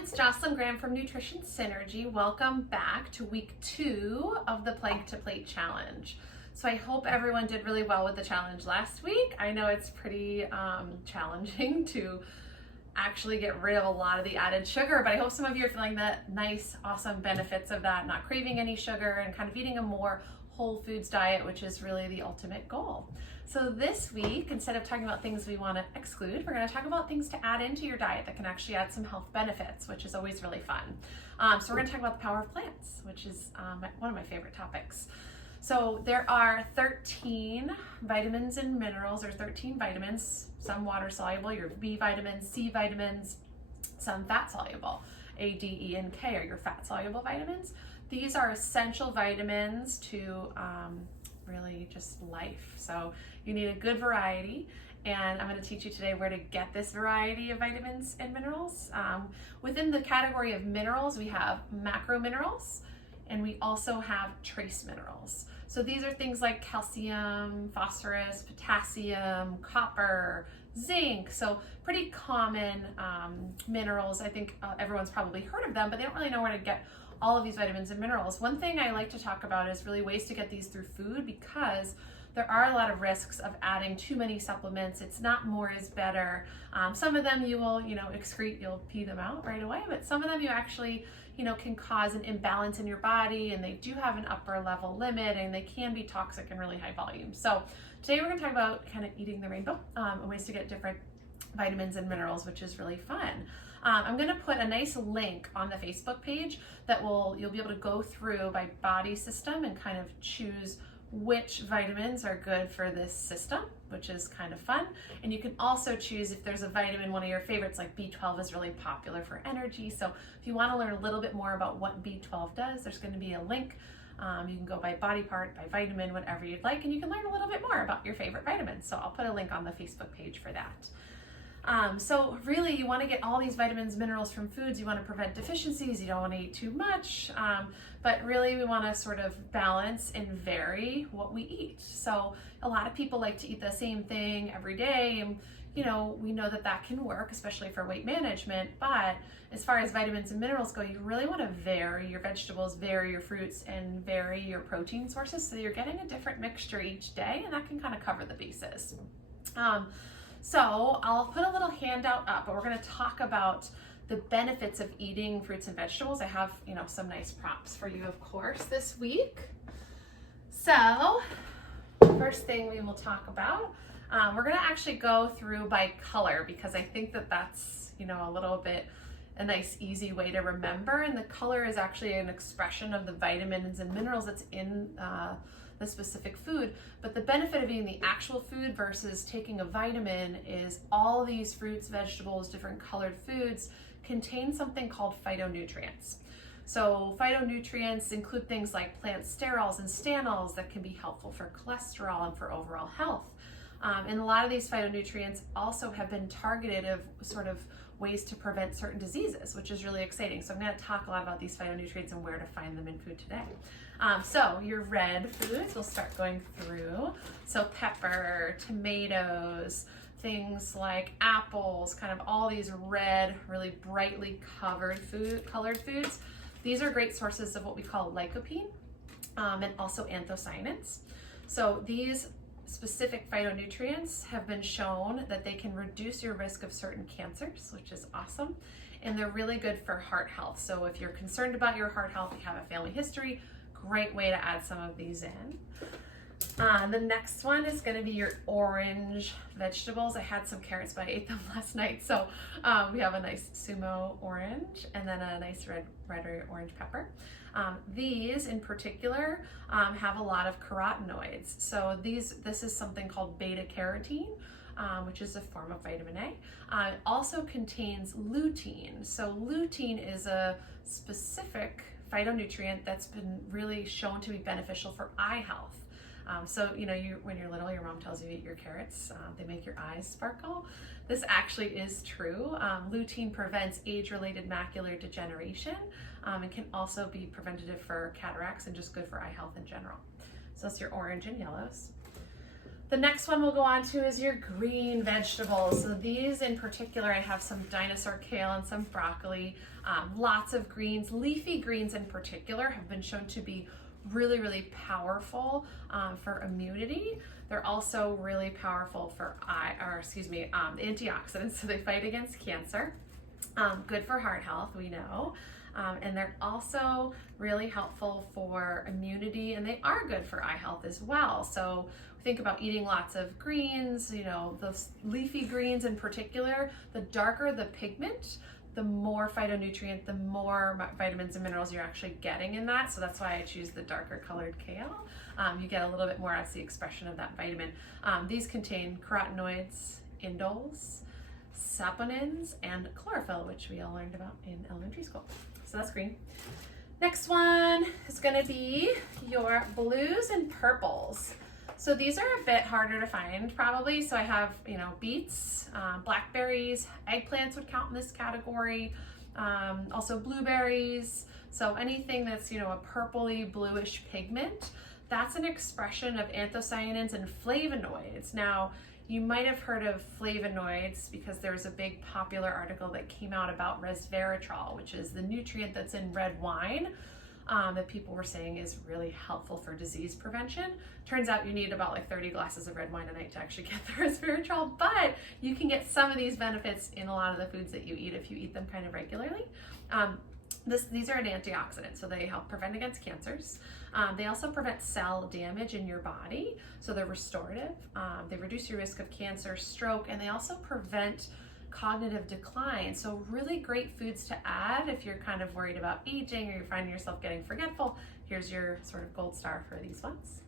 it's Jocelyn Graham from Nutrition Synergy. Welcome back to week 2 of the Plague to Plate Challenge. So I hope everyone did really well with the challenge last week. I know it's pretty challenging to actually get rid of a lot of the added sugar, but I hope some of you are feeling the nice, awesome benefits of that, not craving any sugar and kind of eating a more whole foods diet, which is really the ultimate goal. So this week, instead of talking about things we want to exclude, we're going to talk about things to add into your diet that can actually add some health benefits, which is always really fun. So we're going to talk about the power of plants, which is one of my favorite topics. So there are 13 vitamins and minerals. There's 13 vitamins, some water soluble, your B vitamins, C vitamins, some fat soluble. A, D, E, and K are your fat soluble vitamins. These are essential vitamins to really just life. So you need a good variety, and I'm going to teach you today where to get this variety of vitamins and minerals. Within the category of minerals, we have macro minerals, and we also have trace minerals. So these are things like calcium, phosphorus, potassium, copper, zinc. So pretty common minerals. I think everyone's probably heard of them, but they don't really know where to get all of these vitamins and minerals. One thing I like to talk about is really ways to get these through food, because there are a lot of risks of adding too many supplements. It's not more is better. Some of them you will, excrete, you'll pee them out right away, but some of them you actually, can cause an imbalance in your body, and they do have an upper level limit, and they can be toxic in really high volume. So today we're gonna talk about kind of eating the rainbow, and ways to get different vitamins and minerals, which is really fun. I'm gonna put a nice link on the Facebook page that you'll be able to go through by body system and kind of choose which vitamins are good for this system, which is kind of fun. And you can also choose if there's a vitamin, one of your favorites, like B12 is really popular for energy. So if you want to learn a little bit more about what B12 does, there's going to be a link. You can go by body part, by vitamin, whatever you'd like, and you can learn a little bit more about your favorite vitamins. So I'll put a link on the Facebook page for that. So really, you want to get all these vitamins, minerals from foods. You want to prevent deficiencies. You don't want to eat too much, but really we want to sort of balance and vary what we eat. So a lot of people like to eat the same thing every day, and we know that can work, especially for weight management. But as far as vitamins and minerals go, you really want to vary your vegetables, vary your fruits, and vary your protein sources, so you're getting a different mixture each day, and that can kind of cover the bases. So I'll put a little handout up, but we're going to talk about the benefits of eating fruits and vegetables. I have, some nice props for you, of course, this week. So first thing we will talk about, we're going to actually go through by color, because I think that's, a little bit a nice, easy way to remember. And the color is actually an expression of the vitamins and minerals that's in the specific food. But the benefit of eating the actual food versus taking a vitamin is all these fruits, vegetables, different colored foods contain something called phytonutrients. So phytonutrients include things like plant sterols and stanols that can be helpful for cholesterol and for overall health. And a lot of these phytonutrients also have been targeted of sort of ways to prevent certain diseases, which is really exciting. So I'm going to talk a lot about these phytonutrients and where to find them in food today. So your red foods, we'll start going through. So pepper, tomatoes, things like apples, kind of all these red, really brightly colored foods. These are great sources of what we call lycopene, and also anthocyanins. So these specific phytonutrients have been shown that they can reduce your risk of certain cancers, which is awesome. And they're really good for heart health. So if you're concerned about your heart health, you have a family history, great way to add some of these in. The next one is going to be your orange vegetables. I had some carrots, but I ate them last night. So we have a nice sumo orange, and then a nice red or orange pepper. These in particular have a lot of carotenoids. So this is something called beta carotene, which is a form of vitamin A. It also contains lutein. So lutein is a specific phytonutrient that's been really shown to be beneficial for eye health. So when you're little, your mom tells you to eat your carrots, they make your eyes sparkle. This actually is true. Lutein prevents age-related macular degeneration, and can also be preventative for cataracts and just good for eye health in general. So that's your orange and yellows. The next one we'll go on to is your green vegetables. So these in particular, I have some dinosaur kale and some broccoli. Lots of greens. Leafy greens in particular have been shown to be really, really powerful for immunity. They're also really powerful for antioxidants, so they fight against cancer. Good for heart health, we know. And they're also really helpful for immunity, and they are good for eye health as well. So think about eating lots of greens, you know, those leafy greens in particular. The darker the pigment, the more phytonutrient, the more vitamins and minerals you're actually getting in that. So that's why I choose the darker colored kale. You get a little bit more as the expression of that vitamin. These contain carotenoids, indoles, saponins, and chlorophyll, which we all learned about in elementary school. So that's green. Next one is going to be your blues and purples. So these are a bit harder to find probably. So I have, you know, beets, blackberries, eggplants would count in this category. Also blueberries. So anything that's, you know, a purpley bluish pigment, that's an expression of anthocyanins and flavonoids. Now, you might have heard of flavonoids because there was a big popular article that came out about resveratrol, which is the nutrient that's in red wine that people were saying is really helpful for disease prevention. Turns out you need about like 30 glasses of red wine a night to actually get the resveratrol, but you can get some of these benefits in a lot of the foods that you eat if you eat them kind of regularly. These are an antioxidant, so they help prevent against cancers. They also prevent cell damage in your body, so they're restorative. They reduce your risk of cancer, stroke, and they also prevent cognitive decline. So really great foods to add if you're kind of worried about aging or you're finding yourself getting forgetful. Here's your sort of gold star for these ones.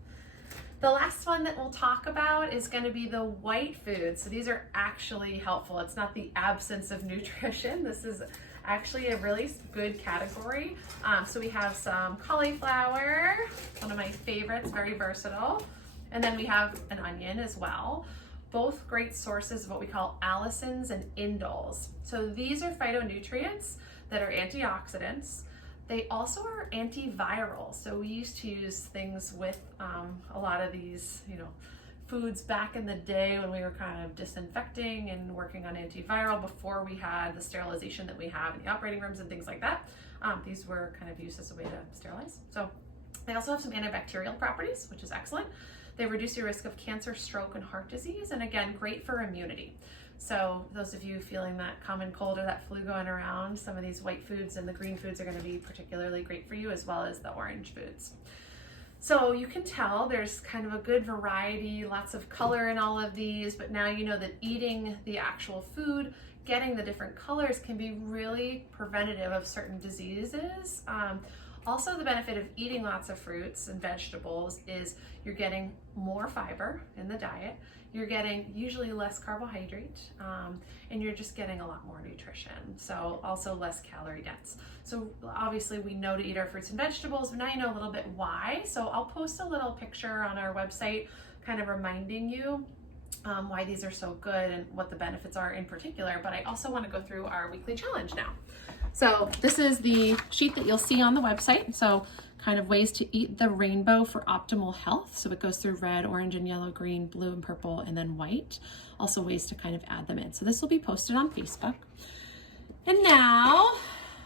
The last one that we'll talk about is going to be the white foods. So these are actually helpful. It's not the absence of nutrition. This is actually a really good category. So we have some cauliflower, one of my favorites, very versatile. And then we have an onion as well. Both great sources of what we call allicins and indoles. So these are phytonutrients that are antioxidants. They also are antiviral. So we used to use things with a lot of these, you know, foods back in the day when we were kind of disinfecting and working on antiviral before we had the sterilization that we have in the operating rooms and things like that. These were kind of used as a way to sterilize. So they also have some antibacterial properties, which is excellent. They reduce your risk of cancer, stroke, and heart disease, and again, great for immunity. So those of you feeling that common cold or that flu going around, some of these white foods and the green foods are going to be particularly great for you, as well as the orange foods. So you can tell there's kind of a good variety, lots of color in all of these, but now you know that eating the actual food, getting the different colors can be really preventative of certain diseases. Also, the benefit of eating lots of fruits and vegetables is you're getting more fiber in the diet, you're getting usually less carbohydrate, and you're just getting a lot more nutrition. So also less calorie dense. So obviously we know to eat our fruits and vegetables, but now you know a little bit why. So I'll post a little picture on our website kind of reminding you why these are so good and what the benefits are in particular. But I also want to go through our weekly challenge now. So this is the sheet that you'll see on the website. So kind of ways to eat the rainbow for optimal health. So it goes through red, orange, and yellow, green, blue, and purple, and then white. Also ways to kind of add them in. So this will be posted on Facebook. And now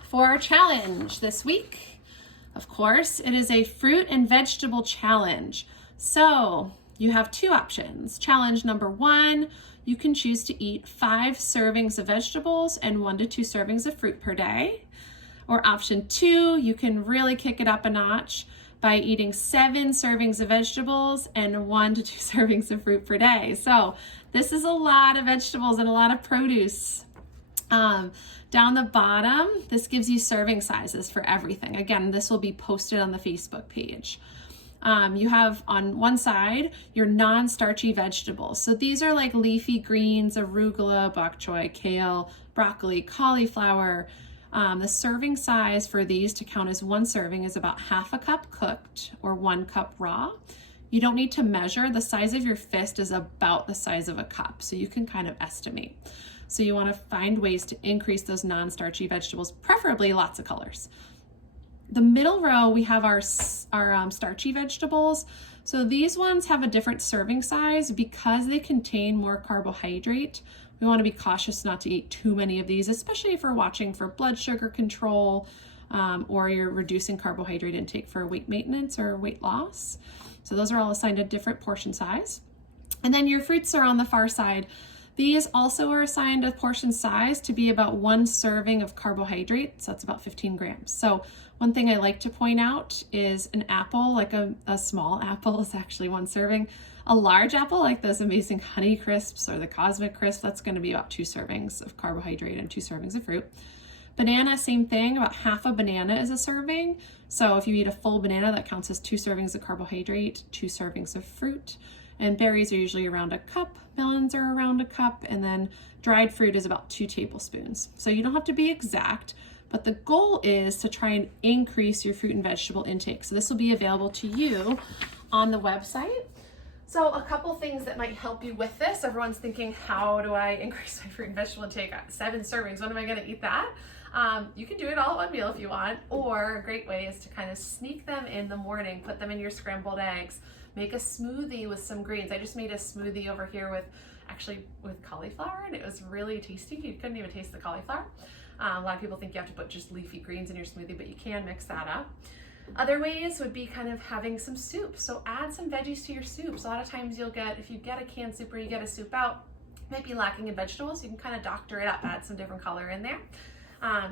for our challenge this week. Of course, it is a fruit and vegetable challenge. So you have two options. Challenge number 1, you can choose to eat 5 servings of vegetables and 1 to 2 servings of fruit per day. Or option 2, you can really kick it up a notch by eating 7 servings of vegetables and 1 to 2 servings of fruit per day. So this is a lot of vegetables and a lot of produce. Down the bottom, this gives you serving sizes for everything. Again, this will be posted on the Facebook page. You have on one side your non-starchy vegetables. So these are like leafy greens, arugula, bok choy, kale, broccoli, cauliflower. The serving size for these to count as 1 serving is about 1/2 cup cooked or 1 cup raw. You don't need to measure. The size of your fist is about the size of a cup, so you can kind of estimate. So you want to find ways to increase those non-starchy vegetables, preferably lots of colors. The middle row, we have our starchy vegetables. So these ones have a different serving size because they contain more carbohydrate. We want to be cautious not to eat too many of these, especially if we're watching for blood sugar control, or you're reducing carbohydrate intake for weight maintenance or weight loss. So those are all assigned a different portion size. And then your fruits are on the far side. These also are assigned a portion size to be about 1 serving of carbohydrate, so that's about 15 grams. So one thing I like to point out is an apple, like a small apple is actually 1 serving. A large apple, like those amazing Honey Crisps or the Cosmic Crisp, that's going to be about 2 servings of carbohydrate and 2 servings of fruit. Banana, same thing, about half a banana is a serving. So if you eat a full banana, that counts as 2 servings of carbohydrate, 2 servings of fruit. And berries are usually around a cup, melons are around a cup, and then dried fruit is about 2 tablespoons. So you don't have to be exact, but the goal is to try and increase your fruit and vegetable intake. So this will be available to you on the website. So a couple things that might help you with this. Everyone's thinking, how do I increase my fruit and vegetable intake? 7 servings, when am I gonna eat that? You can do it all at one meal if you want, or a great way is to kind of sneak them in the morning, put them in your scrambled eggs, make a smoothie with some greens. I just made a smoothie over here with cauliflower, and it was really tasty. You couldn't even taste the cauliflower. A lot of people think you have to put just leafy greens in your smoothie, but you can mix that up. Other ways would be kind of having some soup. So add some veggies to your soups. A lot of times you'll get, if you get a canned soup or you get a soup out, it might be lacking in vegetables. You can kind of doctor it up, add some different color in there.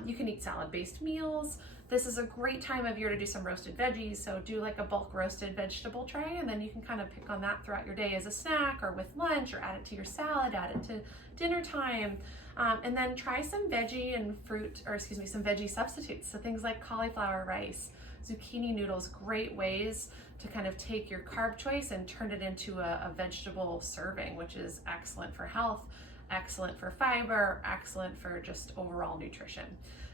You can eat salad-based meals. This is a great time of year to do some roasted veggies. So do like a bulk roasted vegetable tray, and then you can kind of pick on that throughout your day as a snack or with lunch, or add it to your salad, add it to dinner time. And then try some veggie and fruit, or excuse me, some veggie substitutes. So things like cauliflower rice, zucchini noodles, great ways to kind of take your carb choice and turn it into a vegetable serving, which is excellent for health, excellent for fiber, excellent for just overall nutrition.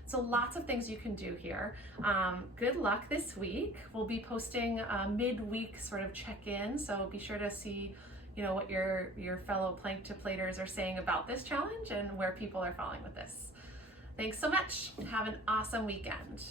So lots of things you can do here. Good luck this week. We'll be posting a midweek sort of check-in, so be sure to see what your fellow plank to platers are saying about this challenge and where people are falling with this. Thanks so much. Have an awesome weekend.